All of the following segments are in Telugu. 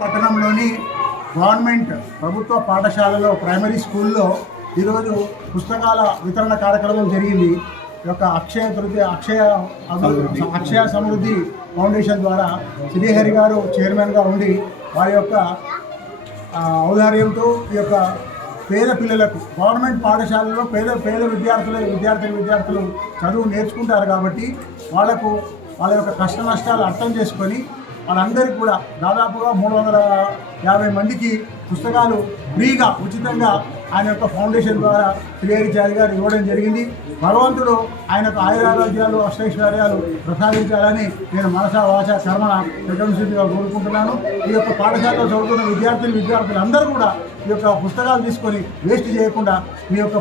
పట్టణంలోని గవర్నమెంట్ ప్రభుత్వ పాఠశాలలో ప్రైమరీ స్కూల్లో ఈరోజు పుస్తకాల వితరణ కార్యక్రమం జరిగింది. ఈ యొక్క అక్షయ సమృద్ధి ఫౌండేషన్ ద్వారా శ్రీహరి గారు చైర్మన్గా ఉండి వారి యొక్క ఔదార్యంతో ఈ యొక్క పేద పిల్లలకు గవర్నమెంట్ పాఠశాలలో పేద విద్యార్థులు చదువు నేర్చుకుంటారు కాబట్టి వాళ్ళ యొక్క కష్ట నష్టాలు అర్థం చేసుకొని వాళ్ళందరికీ కూడా దాదాపుగా 350 మందికి పుస్తకాలు ఫ్రీగా ఉచితంగా ఆయన యొక్క ఫౌండేషన్ ద్వారా శ్రీహరి గారు ఇవ్వడం జరిగింది. భగవంతుడు ఆయనకు ఆయురారోగ్యాలు అష్టైశ్వర్యాలు ప్రసాదించాలని నేను మనసా వాచ కర్మణ ప్రశంసించిగా కోరుకుంటున్నాను. ఈ యొక్క పాఠశాలలో చదువుతున్న విద్యార్థులందరూ కూడా ఈ యొక్క పుస్తకాలు తీసుకొని వేస్ట్ చేయకుండా మీ యొక్క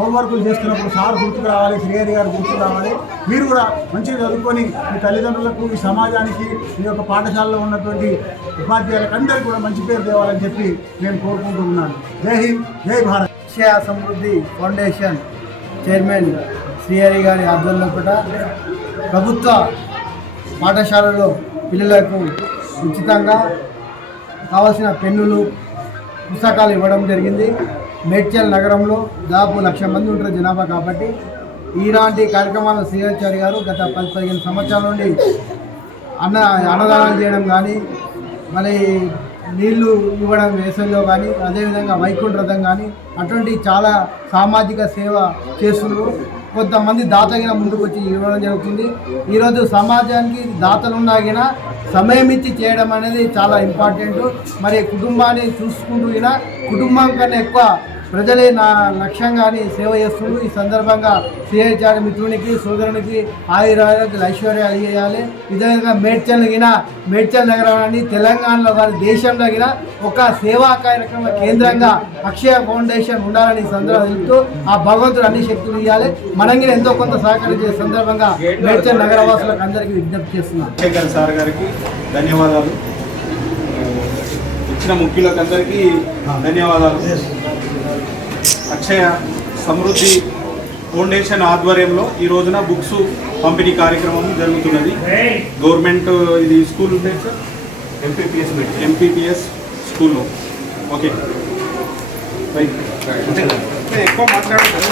హోంవర్కులు చేస్తున్నప్పుడు సార్ గుర్తుకు రావాలి, శ్రీహరి గారు గుర్తుకు రావాలి. మీరు కూడా మంచిగా చదువుకొని మీ తల్లిదండ్రులకు, ఈ సమాజానికి, మీ యొక్క పాఠశాలలో ఉన్నటువంటి ఉపాధ్యాయులకు అందరికీ కూడా మంచి పేరు తేవాలని చెప్పి నేను కోరుకుంటూ ఉన్నాను. జై హింద్, జై భారత్. అక్షయ సమృద్ధి ఫౌండేషన్ చైర్మన్ శ్రీహరి గారి ఆధ్వర్యంలో కూడా ప్రభుత్వ పాఠశాలలో పిల్లలకు ఉచితంగా కావాల్సిన పెన్నులు, పుస్తకాలు ఇవ్వడం జరిగింది. మేడ్చల్ నగరంలో దాదాపు 1,00,000 మంది ఉంటారు జనాభా కాబట్టి ఇలాంటి కార్యక్రమాలు శ్రీహరి గారు గత 10-15 సంవత్సరాల నుండి అన్నదానాలు చేయడం కానీ, మళ్ళీ నీళ్లు ఇవ్వడం వేసవిలో కానీ, అదేవిధంగా వైకుంఠ రథం కానీ అటువంటి చాలా సామాజిక సేవ చేస్తున్నారు. కొంతమంది దాతగిన ముందుకు వచ్చి ఇవ్వడం జరుగుతుంది. ఈరోజు సమాజానికి దాతలున్నాగిన సమయం ఇచ్చి చేయడం అనేది చాలా ఇంపార్టెంట్. మరి కుటుంబాన్ని చూసుకుంటూ కుటుంబం కన్నా ఎక్కువ ప్రజలే నా లక్ష్యంగాని సేవ చేస్తుండ్రు. ఈ సందర్భంగా శ్రీహరి మిత్రునికి, సోదరునికి ఆయురారోగ్యాలు ఐశ్వర్యాలు చేయాలి. విధంగా మేడ్చల్ నగరాన్ని తెలంగాణలో కానీ దేశంలో గిన ఒక సేవా కార్యక్రమ కేంద్రంగా అక్షయ ఫౌండేషన్ ఉండాలని సందర్భంతో ఆ భగవంతుడు అన్ని శక్తులు ఇవ్వాలి. మనం ఎంతో కొంత సహకరించే సందర్భంగా మేడ్చల్ నగరవాసులకు అందరికీ విజ్ఞప్తి చేస్తున్నాం. శేఖర్ సార్ గారికి ధన్యవాదాలు. ఇచ్చిన ముఖ్యులకు అందరికీ ధన్యవాదాలు. అక్షయ సమృద్ధి ఫౌండేషన్ ఆధ్వర్యంలో ఈ రోజున బుక్స్ పంపిణీ కార్యక్రమం జరుగుతున్నది. గవర్నమెంట్ ఇది స్కూల్ ఉంటుంది సార్, ఎంపీపీఎస్ స్కూల్లో. ఓకే, ఎక్కువ మాట్లాడతాను.